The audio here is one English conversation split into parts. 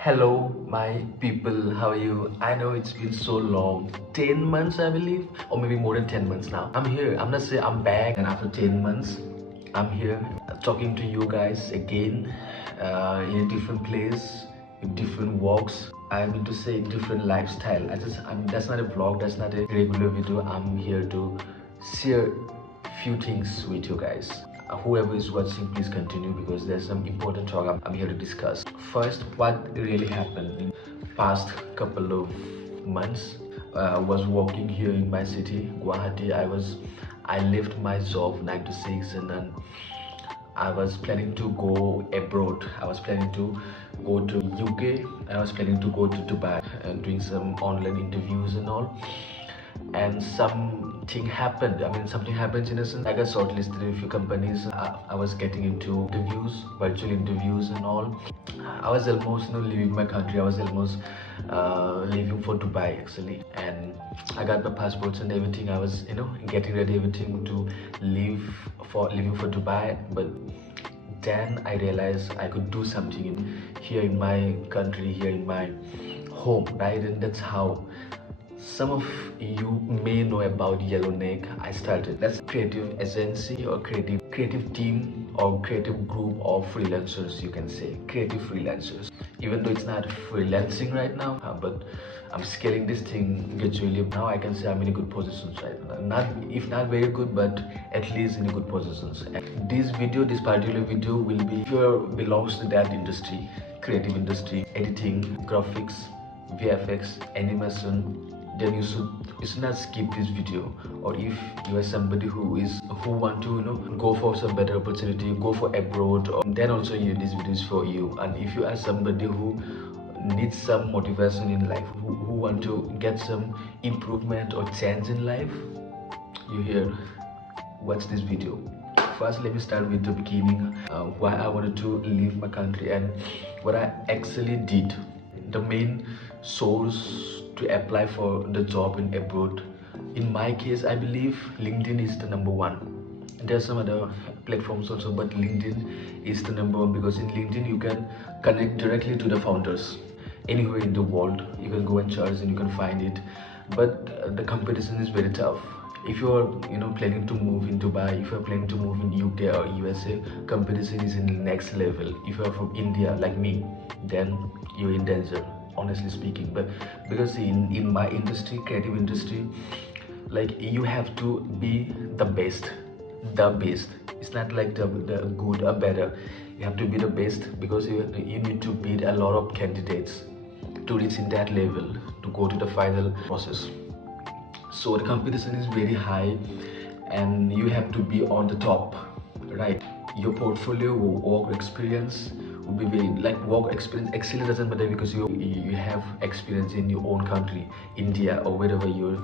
Hello, my people, how are you? I know it's been so long 10 months, I believe, or maybe more than 10 months now. I'm here. I'm not saying I'm back, and after 10 months, I'm here talking to you guys again in a different place, with different walks. I mean to say different lifestyle. That's not a vlog, that's not a regular video. I'm here to share few things with you guys. Whoever is watching, please continue because there's some important talk I'm here to discuss. First, what really happened in past couple of months. I was working here in my city, Guwahati. I left my job 9 to 6, and then I was planning to go abroad. I was planning to go to UK. I was planning to go to Dubai and doing some online interviews and all. And something happened. I mean, something happens in a sense. I got shortlisted in a few companies. I was getting into interviews, virtual interviews and all. I was almost, leaving my country. I was almost leaving for Dubai actually, and I got my passports and everything. I was, getting ready everything to leaving for Dubai, but then I realized I could do something here in my country, here in my home, right? And that's how some of you may know about Yellowneck. I started. That's a creative agency or creative team or creative group of freelancers, you can say, creative freelancers. Even though it's not freelancing right now, but I'm scaling this thing gradually. Now I can say I'm in a good positions right now. Not if not very good, but at least in a good positions. And this particular video will be if you belongs to that industry, creative industry, editing, graphics, VFX, animation, then you should not skip this video. Or if you are somebody who want to go for some better opportunity, go for abroad, then also this video is for you. And if you are somebody who needs some motivation in life, who want to get some improvement or change in life, you here watch this video. First, let me start with the beginning, why I wanted to leave my country and what I actually did. The main source to apply for the job in abroad, in my case, I believe LinkedIn is the number one. There's some other platforms also, but LinkedIn is the number one because in LinkedIn you can connect directly to the founders anywhere in the world. You can go and search and you can find it, but the competition is very tough. If you're planning to move in Dubai, if you're planning to move in UK or USA, competition is in the next level. If you're from India like me, then you're in danger, honestly speaking. But because in my industry, creative industry, like you have to be the best. It's not like the good or better. You have to be the best because you need to beat a lot of candidates to reach in that level, to go to the final process. So the competition is very high and you have to be on the top, right? Your portfolio, work experience would be very, like, work experience actually doesn't matter because you have experience in your own country, India or wherever you're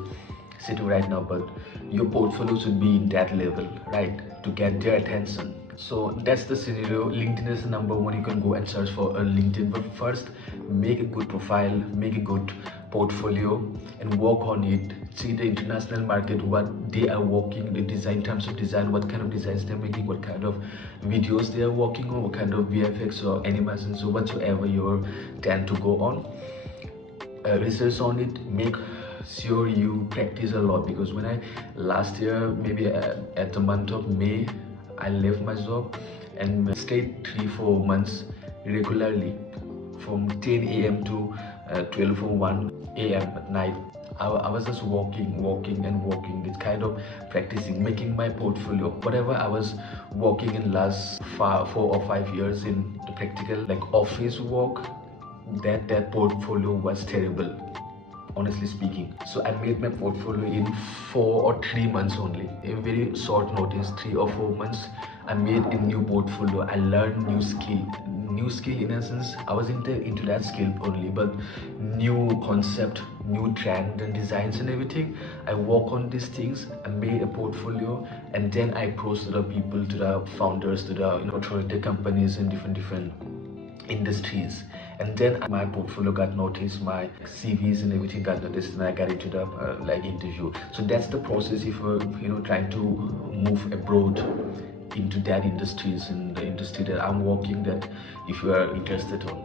sitting right now, but your portfolio should be in that level, right, to get their attention. So that's the scenario. LinkedIn is the number one. You can go and search for a LinkedIn, but first make a good profile, make a good portfolio and work on it. See the international market, what they are working, the design, in terms of design, what kind of designs they're making, what kind of videos they are working on, what kind of VFX or animations or whatsoever you tend to go on. Research on it, make sure you practice a lot, because when I last year, maybe at the month of May, I left my job and stayed 3-4 months regularly from 10 a.m. to 12 or 1 a.m. at night. I was just walking and walking. It's kind of practicing, making my portfolio. Whatever I was working in last 4 or 5 years in the practical, like office work, that portfolio was terrible, honestly speaking. So I made my portfolio in 4 or 3 months only. In very short notice, 3 or 4 months, I made a new portfolio. I learned new skill in essence. I was into that skill only, but new concept, new trend and designs and everything. I work on these things. I made a portfolio, and then I approached the people, to the founders, to the authority companies in different industries, and then my portfolio got noticed, my CVs and everything got noticed, and I got into the interview. So that's the process if you're trying to move abroad into that industries, in the industry that I'm working, that if you are interested on.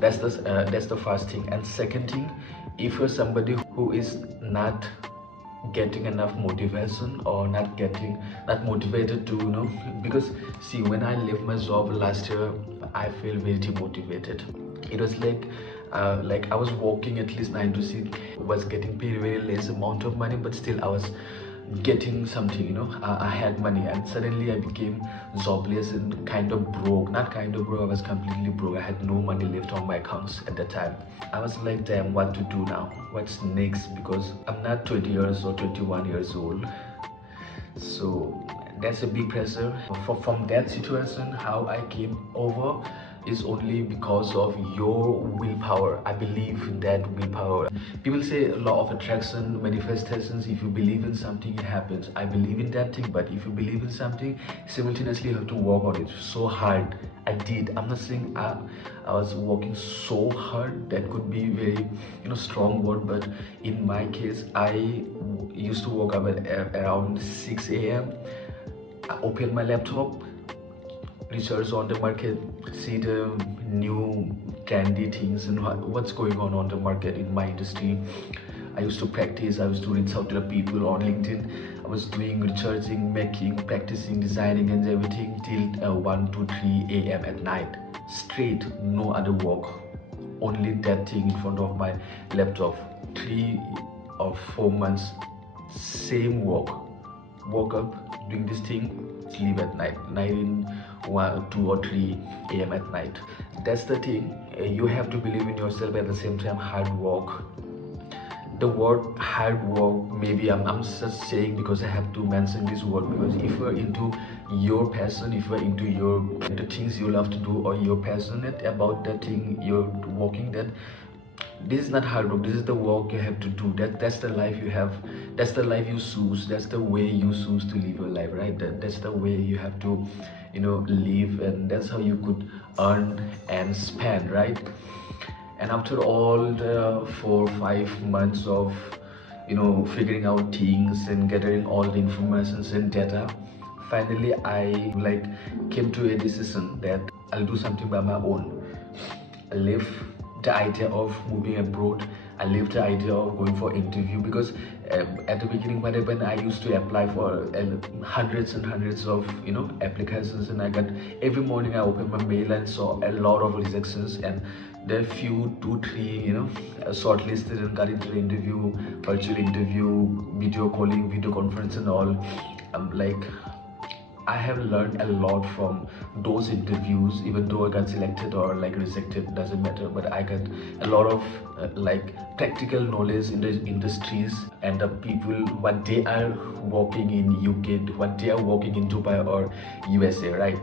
That's the first thing. And second thing, if you're somebody who is not getting enough motivation or not motivated to, because see, when I left my job last year, I feel very demotivated. It was like I was working at least 9 to 6, was getting paid very less amount of money, but still I was getting something, I had money, and suddenly I became jobless and kind of broke. Not kind of broke, I was completely broke. I had no money left on my accounts at that time. I was like, damn, what to do now, what's next, because I'm not 20 years or 21 years old. So that's a big pressure. From that situation, how I came over is only because of your willpower. I believe in that willpower. People say law of attraction, manifestations. If you believe in something, it happens. I believe in that thing, but if you believe in something, simultaneously you have to work on it so hard. I did. I'm not saying I was working so hard. That could be very, strong word, but in my case, I used to wake up at around 6 a.m. I open my laptop, research on the market, see the new trendy things and what's going on the market in my industry. I used to practice. I used to reach out to the people on LinkedIn. I was doing researching, making, practicing, designing and everything till 1 to 3 a.m. at night. Straight, no other work. Only that thing in front of my laptop. 3 or 4 months, same work. Woke up, doing this thing, sleep at night. 1, 2 or 3 a.m. at night. That's the thing. You have to believe in yourself, at the same time hard work. The word hard work, maybe I'm just saying because I have to mention this word, because if you're into your passion, if you're into the things you love to do, or you're passionate about that thing you're working, that this is not hard work, this is the work you have to do. That's the life you have, that's the life you choose, that's the way you choose to live your life, right? That's the way you have to live, and that's how you could earn and spend, right? And after all the 4 or 5 months of figuring out things and gathering all the informations and data, finally I came to a decision that I'll do something by my own. I left the idea of moving abroad. I left the idea of going for interview, because at the beginning when I used to apply for hundreds and hundreds of applications, and I got, every morning I opened my mail and saw a lot of rejections, and there are few 2 3 shortlisted and got into the interview, virtual interview, video calling, video conference and all. I'm like, I have learned a lot from those interviews. Even though I got selected or rejected, doesn't matter, but I got a lot of practical knowledge in the industries and the people, what they are working in UK, what they are working in Dubai or USA, right?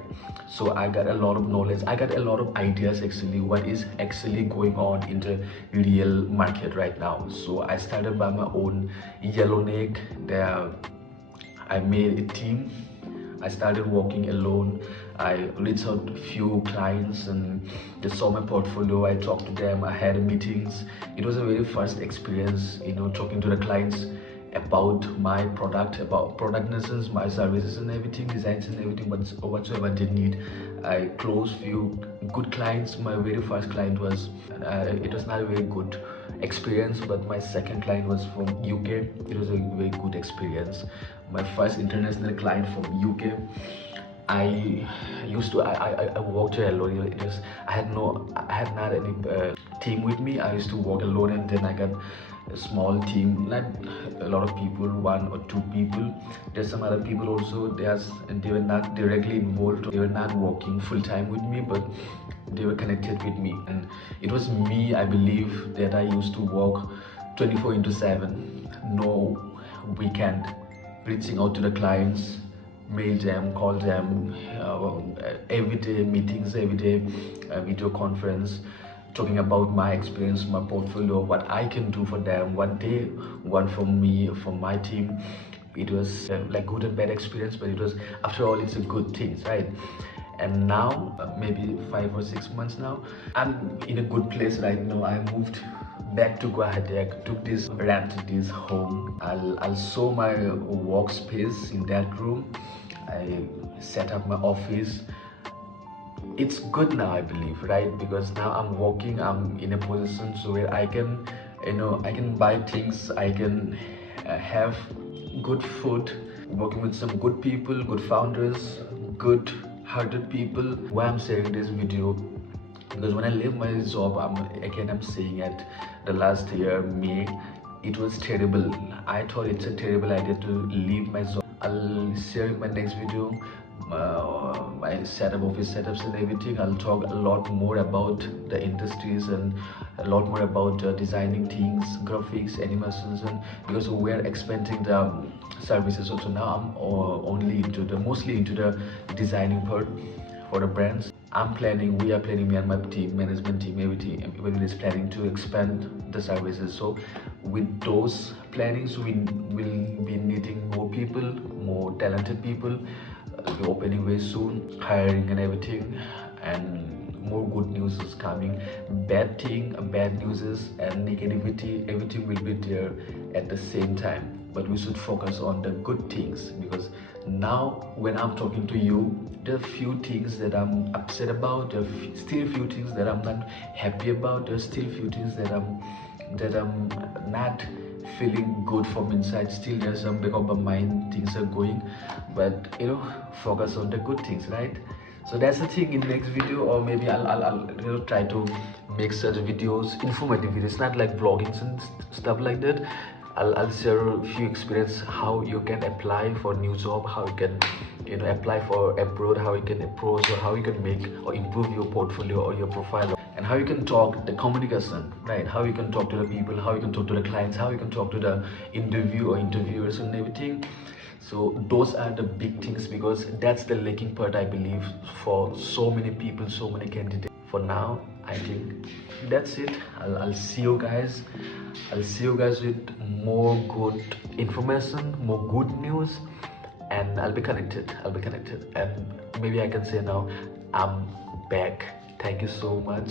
So I got a lot of knowledge, I got a lot of ideas actually, what is actually going on in the real market right now. So I started by my own, Yellowneck. There I made a team. I started working alone. I reached out to a few clients and they saw my portfolio. I talked to them. I had meetings. It was a very first experience, talking to the clients about my product, about product lessons, my services and everything, designs and everything, but whatsoever they need. I closed few good clients. My very first client was, it was not a very good experience, but my second client was from UK. It was a very good experience. My first international client from UK, I worked alone. I had not any team with me. I used to work alone, and then I got a small team, not a lot of people, 1 or 2 people. There's some other people also. They were not directly involved. They were not working full time with me, but they were connected with me, and it was me, I believe, that I used to work 24/7, no weekend, reaching out to the clients, mail them, call them, everyday meetings, everyday video conference, talking about my experience, my portfolio, what I can do for them, what they want from me, from my team. It was good and bad experience, but it was, after all, it's a good thing, right? And now, maybe 5 or 6 months now, I'm in a good place right now. I moved back to Guwahati. I took this, rented this home. I'll show my workspace in that room. I set up my office. it's good now, I believe, right? Because now I'm working, I'm in a position so where I can, I can buy things, I can have good food, working with some good people, good founders, good hearted people. Why I'm sharing this video, because when I leave my job, I'm saying at the last year May, it was terrible. I thought it's a terrible idea to leave my job. I'll share in my next video my setup, office setups and everything. I'll talk a lot more about the industries and a lot more about designing things, graphics, animations, and because we're expanding the services also now. I'm only into the mostly into the designing part for the brands. We are planning, me and my team, management team, everybody is planning to expand the services. So with those plannings, we will be needing more people, more talented people. We're opening very soon, hiring and everything, and more good news is coming. Bad news is, and negativity, everything will be there at the same time. But we should focus on the good things, because now when I'm talking to you, there are few things that I'm upset about. There are still few things that I'm not happy about. There's still few things that I'm not feeling good from inside. Still there's some back of my mind, things are going, but focus on the good things, right? So that's the thing. In next video, or maybe I'll try to make such videos, informative videos, not like vloggings and stuff like that. I'll share a few experience how you can apply for new job, how you can apply for abroad, how you can approach, or how you can make or improve your portfolio or your profile, and how you can talk, the communication, right? How you can talk to the people, how you can talk to the clients, how you can talk to the interview or interviewers and everything. So those are the big things, because that's the lacking part, I believe, for so many people, so many candidates. For now, I think that's it. I'll see you guys. I'll see you guys with more good information, more good news, and I'll be connected. And maybe I can say now, I'm back. Thank you so much.